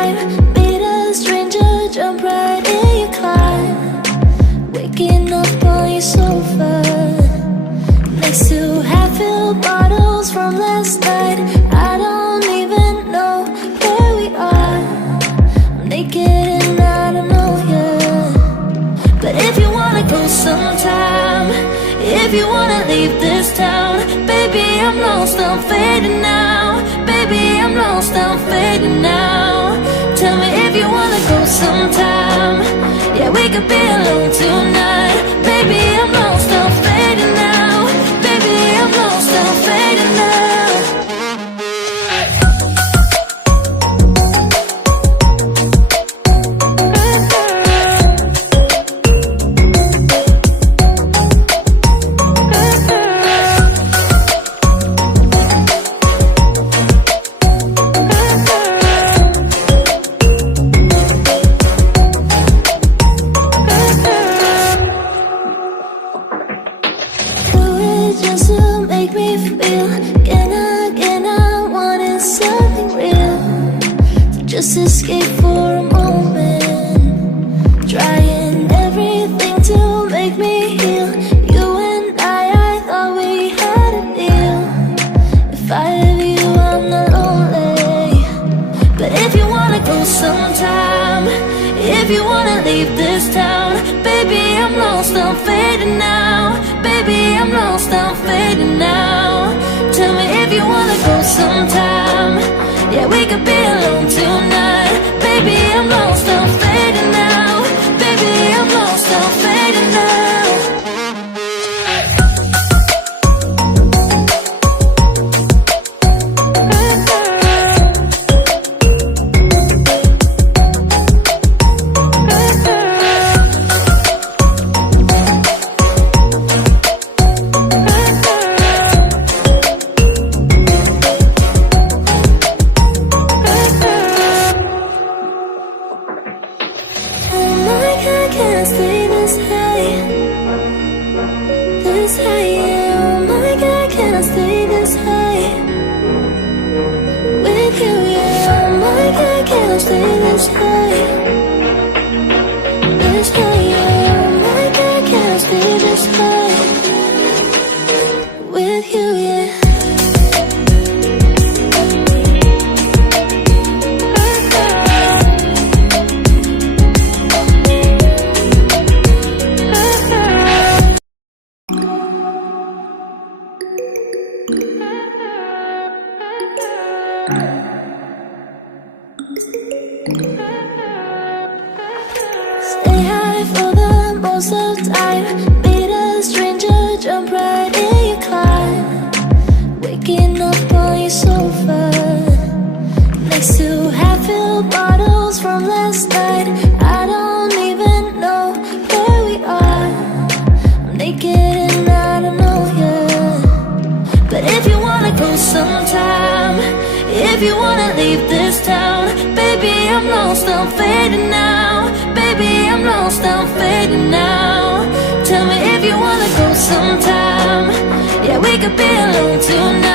time, meet a stranger, jump right in your car, waking up on your sofa, next to half-filled bottles from last night. I don't even know where we are. I'm naked and I don't know you. But if you wanna go sometime, if you wanna leave this town, baby, I'm lost, I'm fading now. Baby, I'm lost, I'm fading now. Tell me if you wanna go sometime. Yeah, we could be alone tonight. Baby, I'm lost, I'm fading now. Baby, I'm lost, I'm fading now. Just to make me feel again, I wanted something real. So just escape for a moment, trying everything to make me heal. You and I thought we had a deal. If I have you, I'm not lonely. But if you wanna go sometime, if you wanna leave this town, baby, I'm lost, I'm fading now. Baby, I'm lost, I'm fading now. Tell me if you wanna go sometime. Yeah, we could be alone tonight. Baby, I'm lost, I'm fading now. Baby, I'm lost, I'm fading now. Stay high for the most of the time, meet a stranger, jump right in your car, waking up on your sofa, next to half-filled bottles from last night. I don't even know where we are. I'm naked and I don't know you. But if you wanna go sometime, if you wanna leave this town, baby, I'm lost, I'm fading now. Baby, I'm lost, I'm fading now. Tell me if you wanna go sometime. Yeah, we could be alone tonight.